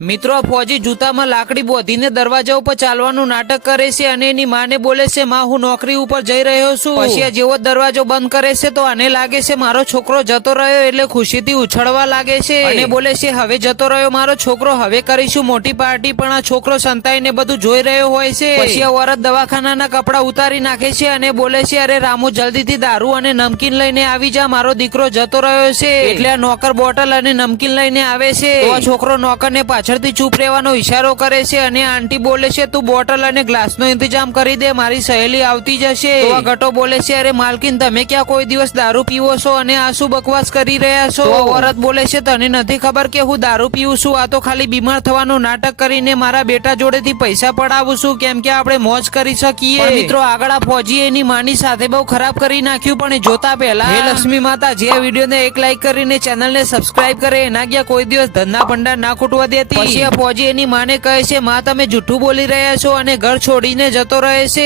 મિત્રો ફોજી જૂતામાં લાકડી બોધીને દરવાજા ઉપર ચાલવાનું નાટક કરે છે અને એની માને બોલે છે માં હું નોકરી ઉપર જઈ રહ્યો છું. પછી જેવો દરવાજો બંધ કરે છે તો આને લાગે છે મારો છોકરો જતો રહ્યો એટલે ખુશીથી ઉછળવા લાગે છે. અને બોલે છે હવે જતો રહ્યો મારો છોકરો હવે કરીશું મોટી પાર્ટી. પણ આ છોકરો સંતાઈને બધું જોઈ રહ્યો હોય છે. પછી ઓરત દવાખાનાના કપડા ઉતારી નાખે છે અને બોલે છે અરે રામુ જલ્દીથી દારૂ અને નમકીન લઈને આવી જા. મારો દીકરો જતો રહ્યો છે. એટલે આ નોકર બોટલ અને નમકીન લઈને આવે છે. તો છોકરો નોકરને પાછળથી ચૂપ રહેવાનો ઈશારો કરે છે અને આંટી બોલે છે તું બોટલ અને ગ્લાસનો ઇંતજામ કરી દે મારી સહેલી આવતી જશે. આ ગટો બોલે છે અરે માલકીન તમે ક્યાં કોઈ દિવસ દારૂ પીવો છો અને આ શું બકવાસ કરી રહ્યા છો? ઓરત બોલે છે તને નથી ખબર કે હું દારૂ પીવું છું આ તો ખાલી બીમાર થવાનું નાટક કરીને મારા બેટા જોડેથી પૈસા પડાવું છું કેમ કે આપણે મોજ કરી શકીએ. મિત્રો આગળ આ ફોજીએ એની માની સાથે બહુ ખરાબ કરી નાખ્યું પણ જોતા પહેલા હે લક્ષ્મી માતા જે વિડીયોને એક લાઈક કરીને ચેનલને સબસ્ક્રાઇબ કરે એના ગયા કોઈ દિવસ ધંધા ભંડાર ના ખૂટવા દેતી? પછી આ ફોજી એની માને કહે છે, માં, તમે જૂઠું બોલી રહ્યા છો અને ઘર છોડીને જતો રહે છે.